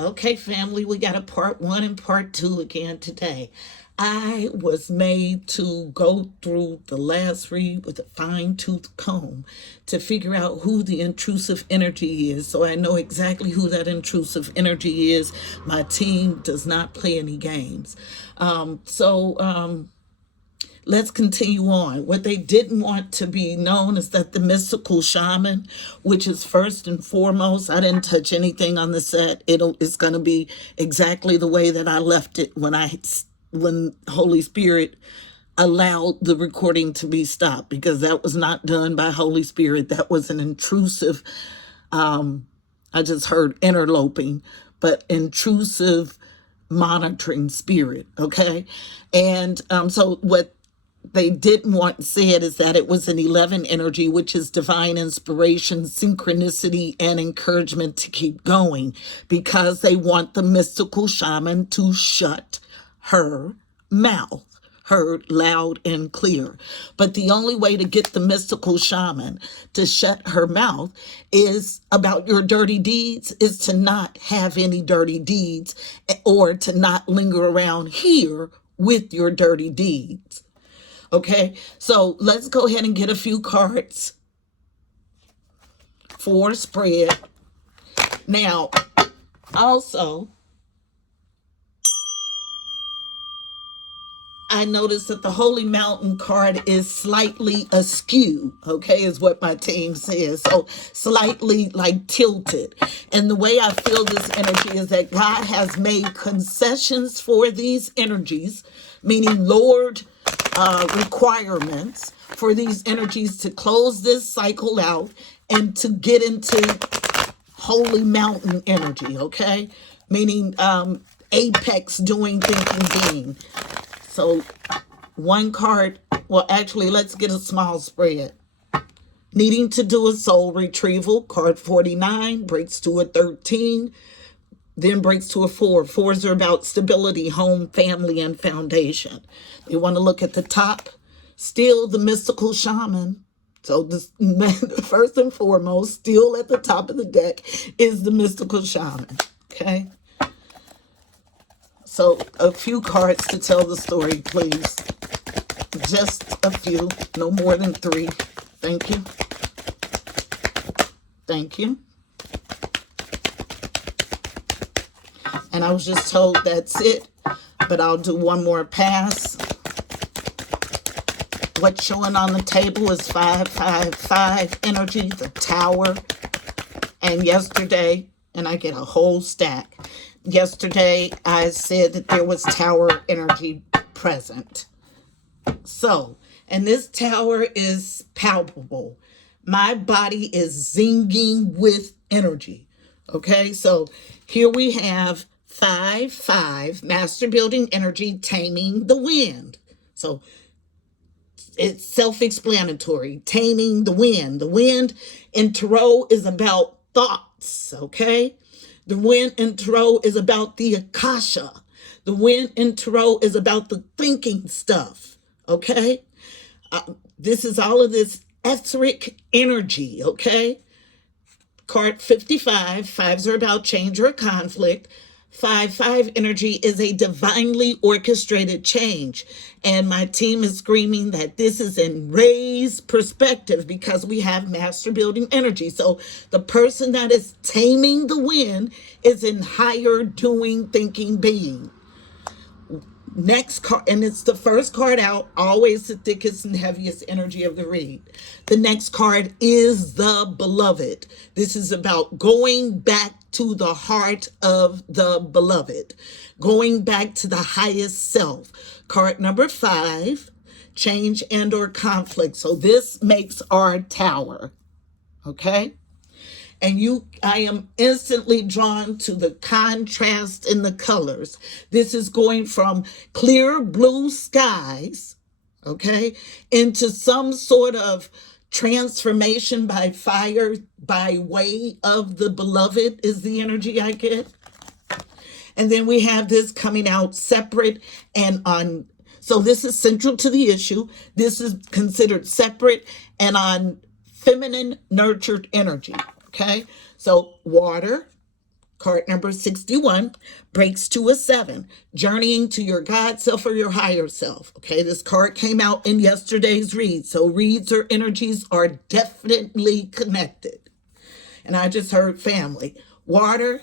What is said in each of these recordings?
Okay, family, we got a part 1 and part 2 again today. I was made to go through the last read with a fine-tooth comb to figure out who the intrusive energy is, so I know exactly who that intrusive energy is. My team does not play any games. Let's continue on. What they didn't want to be known is that the mystical shaman, which is first and foremost, I didn't touch anything on the set. It's going to be exactly the way that I left it when Holy Spirit allowed the recording to be stopped, because that was not done by Holy Spirit. That was an intrusive, I just heard interloping, but intrusive monitoring spirit. Okay. And so what they didn't want said is that it was an 11 energy, which is divine inspiration, synchronicity, and encouragement to keep going, because they want the mystical shaman to shut her mouth, heard loud and clear. But the only way to get the mystical shaman to shut her mouth is about your dirty deeds, is to not have any dirty deeds, or to not linger around here with your dirty deeds. Okay, so let's go ahead and get a few cards for spread. Now, also, I noticed that the Holy Mountain card is slightly askew, okay, is what my team says. So slightly like tilted. And the way I feel this energy is that God has made concessions for these energies, meaning lowered requirements for these energies to close this cycle out and to get into Holy Mountain energy, okay? Meaning apex doing, thinking, being. So one card, well, actually, let's get a small spread. Needing to do a soul retrieval, card 49, breaks to a 13, then breaks to a 4. 4s are about stability, home, family, and foundation. You want to look at the top, still the mystical shaman. So this, first and foremost, still at the top of the deck is the mystical shaman, okay? So a few cards to tell the story, please. Just a few, no more than 3. Thank you. Thank you. And I was just told that's it, but I'll do one more pass. What's showing on the table is 555 energy, the tower. And yesterday, and I get a whole stack. Yesterday, I said that there was tower energy present. So, and this tower is palpable. My body is zinging with energy. Okay, so here we have 5-5, master building energy, taming the wind. So it's self-explanatory, taming the wind. The wind in tarot is about thoughts, okay? The wind in tarot is about the akasha. The wind in tarot is about the thinking stuff, okay? This is all of this etheric energy, okay? Card 55, 5s are about change or conflict. 5-5 energy is a divinely orchestrated change. And my team is screaming that this is in raised perspective because we have master building energy. So the person that is taming the wind is in higher doing, thinking, being. Next card, and it's the first card out, always the thickest and heaviest energy of the read. The next card is the beloved. This is about going back to the heart of the beloved, going back to the highest self. Card number 5, change and or conflict. So this makes our tower, okay? And I am instantly drawn to the contrast in the colors. This is going from clear blue skies, okay, into some sort of transformation by fire, by way of the beloved is the energy I get. And then we have this coming out separate and on. So this is central to the issue. This is considered separate and on feminine nurtured energy. Okay, so water, Card number 61 breaks to a 7, journeying to your God self or your higher self. Okay, this card came out in yesterday's read, so reads or energies are definitely connected. And I just heard family, water,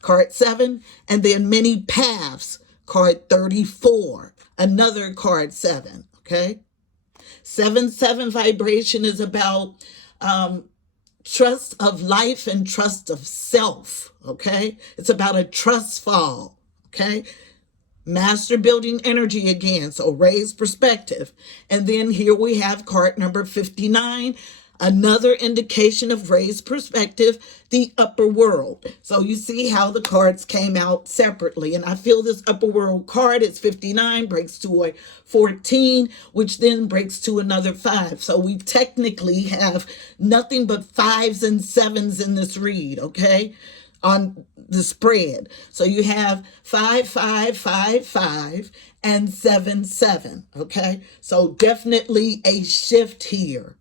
card 7, and then many paths, card 34, another card 7. Okay, 7-7 vibration is about trust of life and trust of self. Okay, it's about a trust fall. Okay, master building energy again, so raised perspective. And then here we have card number 59, another indication of raised perspective, the upper world. So you see how the cards came out separately. And I feel this upper world card is 59, breaks to a 14, which then breaks to another 5. So we technically have nothing but 5s and 7s in this read, okay, on the spread. So you have 5, 5, 5, 5, and 7, 7, okay? So definitely a shift here.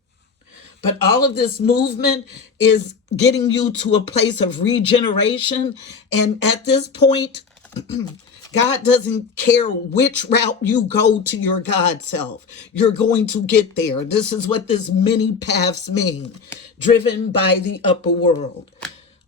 But all of this movement is getting you to a place of regeneration. And at this point, God doesn't care which route you go to your God self. You're going to get there. This is what this many paths mean, driven by the upper world.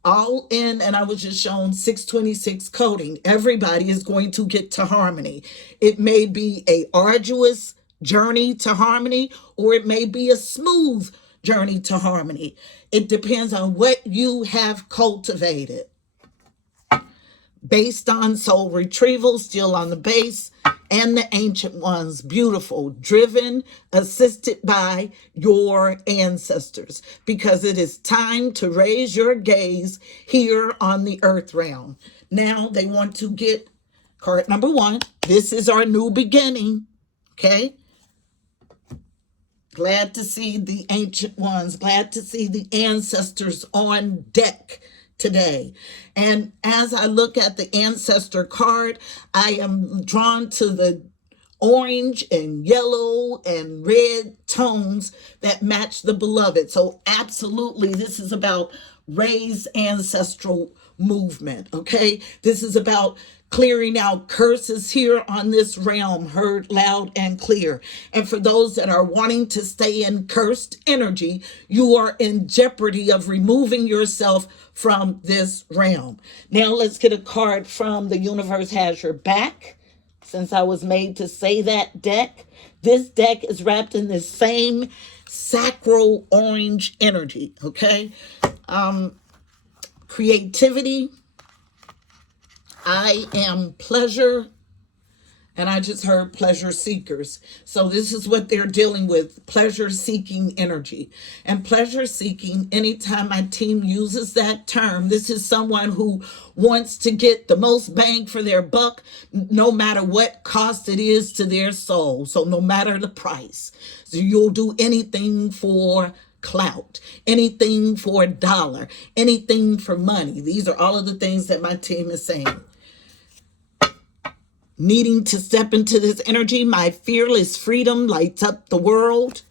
All in, and I was just shown 626 coding. Everybody is going to get to harmony. It may be a arduous journey to harmony, or it may be a smooth journey to harmony. It depends on what you have cultivated. Based on soul retrieval, still on the base, and the ancient ones, beautiful, driven, assisted by your ancestors, because it is time to raise your gaze here on the earth realm. Now they want to get card number 1. This is our new beginning, okay? Glad to see the ancient ones, glad to see the ancestors on deck today. And as I look at the ancestor card, I am drawn to the orange and yellow and red tones that match the beloved. So absolutely, this is about raised ancestral movement, okay? This is about clearing out curses here on this realm, heard loud and clear. And for those that are wanting to stay in cursed energy, you are in jeopardy of removing yourself from this realm. Now let's get a card from The Universe Has Your Back. Since I was made to say that deck, this deck is wrapped in the same sacral orange energy, okay? Creativity, I am pleasure, and I just heard pleasure seekers. So this is what they're dealing with, pleasure seeking energy. And pleasure seeking, anytime my team uses that term, this is someone who wants to get the most bang for their buck, no matter what cost it is to their soul. So no matter the price. So you'll do anything for clout, anything for a dollar, anything for money. These are all of the things that my team is saying. Needing to step into this energy, my fearless freedom lights up the world.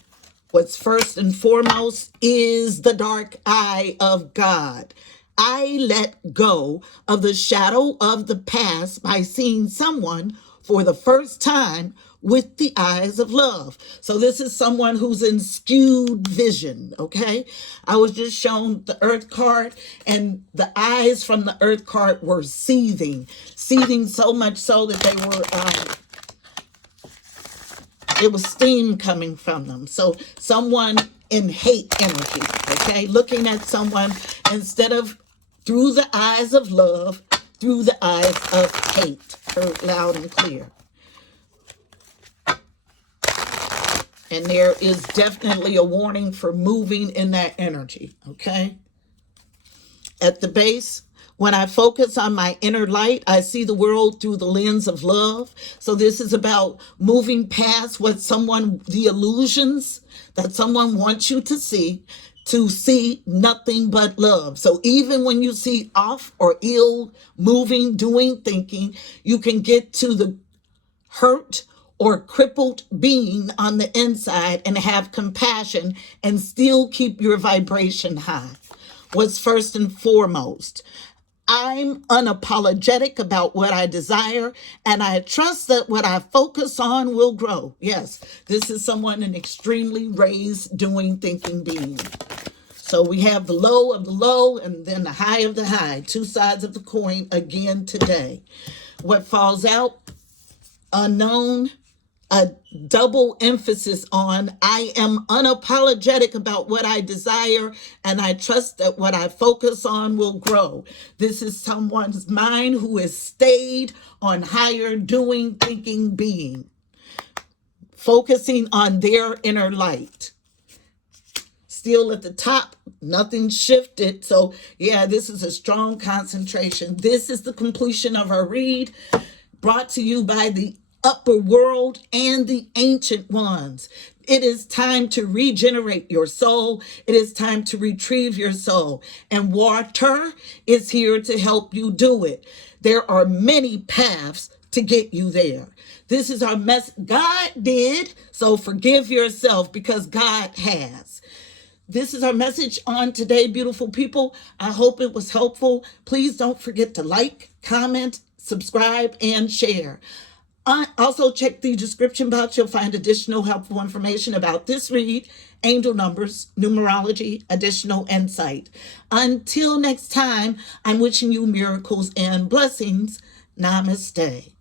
What's first and foremost is the dark eye of God. I let go of the shadow of the past by seeing someone for the first time with the eyes of love. So this is someone who's in skewed vision, okay? I was just shown the earth card, and the eyes from the earth card were seething so much so that they were, it was steam coming from them. So someone in hate energy, okay? Looking at someone instead of through the eyes of love, through the eyes of hate, heard loud and clear. And there is definitely a warning for moving in that energy, okay? At the base, when I focus on my inner light, I see the world through the lens of love. So this is about moving past what the illusions that someone wants you to see nothing but love. So even when you see off or ill, moving, doing, thinking, you can get to the hurt or crippled being on the inside and have compassion and still keep your vibration high. What's first and foremost? I'm unapologetic about what I desire, and I trust that what I focus on will grow. Yes, this is someone, an extremely raised, doing, thinking being. So we have the low of the low and then the high of the high, two sides of the coin again today. What falls out? Unknown, a double emphasis on I am unapologetic about what I desire, and I trust that what I focus on will grow. This is someone's mind who has stayed on higher doing, thinking, being, focusing on their inner light. Still at the top, nothing shifted. So yeah, this is a strong concentration. This is the completion of our read, brought to you by the upper world and the ancient ones. It is time to regenerate your soul. It is time to retrieve your soul. And water is here to help you do it. There are many paths to get you there. This is our mess. God did, so forgive yourself because God has. This is our message on today, beautiful people. I hope it was helpful. Please don't forget to like, comment, subscribe, and share. Also, check the description box. You'll find additional helpful information about this read, angel numbers, numerology, additional insight. Until next time, I'm wishing you miracles and blessings. Namaste.